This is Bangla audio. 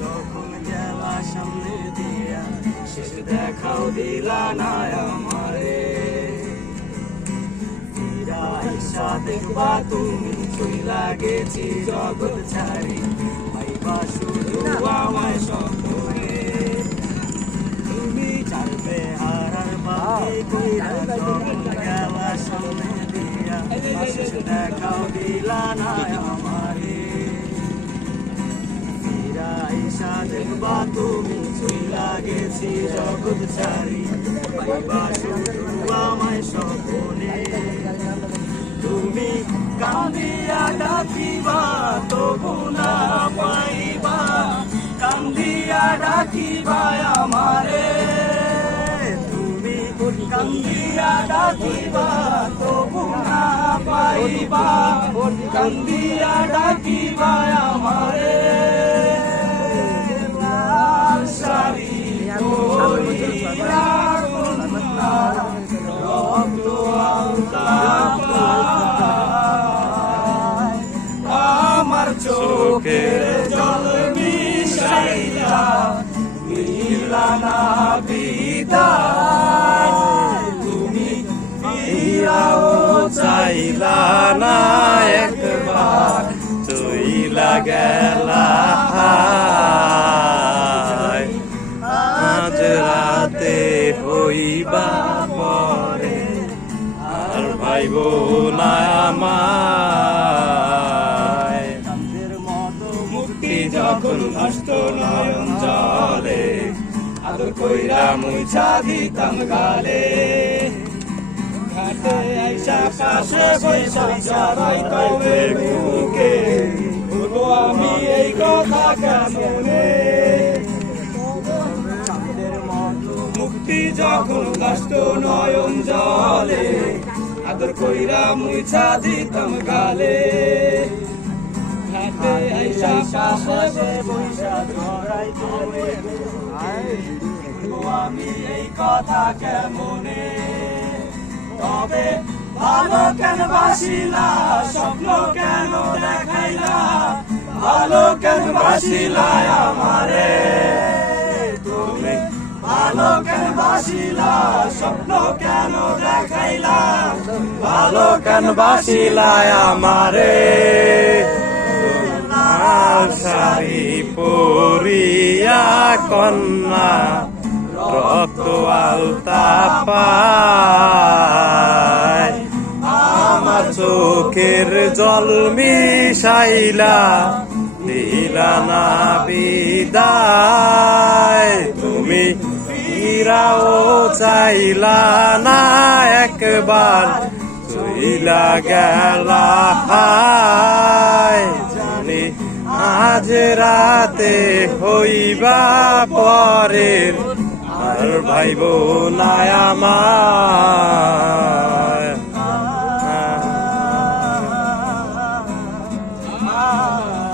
যখন গেলা সামনে দিয়া, শেষ দেখাও দিলা না আমারে। আইসা দেখবা তুমি চইলা গেছি জগৎ ছাড়ি, পাইবা শুধু আমায় স্বপ্নে। তুমি চাইবে হারার বাকি কইরা যখন গেলা সামনে দিয়া, শেষ দেখাও দিলা না আমারে। আইসা দেখবা তুমি চইলা গেছি জগৎ ছাড়ি পাইবা শুধু আমায় স্বপ্নে। তুমি কান্দিয়া ডাকিবা, তবু না পাইবা। কান্দিয়া ডাকিবা আমারে। তুমি কান্দিয়া ডাকিবা, তবু না পাইবা। কান্দিয়া ডাকিবা আমারে। চোখের জল মিশাইলা তুমি ফিরাও চাইলা না একবার, চইলা গেলা আজ রাতে হইবা পরে, আর ভাইব না মুক্তি যখন ভাসত নয়ন জলে, আদর কইরা মুছা দিতাম গালে। ঘাটে আইসা পাশে বৈশা যারাই কবে বুকে বলব আমি এই কথা কেমনে? মুক্তি যখন কাষ্ট নয়ন জলে, আদর কইরা দিতাম গালে। কবে আমি এই কথা কেমনে? তবে ভালো কেন বাসিলা, স্বপ্ন কেন দেখাইলা? ভালো কেন বাসিলা আমারে? তুমি ভালো কেন বাসিলা, স্বপ্ন কেন দেখাইলা? ভালো কেন বাসিলা আমারে? লাল শাড়ি পরিয়া কন্যা রক্ত আলতা পায় আমার চোখের জল মিশাইলা দিলা না বিদায়। তুমি ফিরাও চাইলা না একবার, চইলা গেলা হায়। আজ রাতে হইবা পরের আর ভাই বোনায় আমার Ah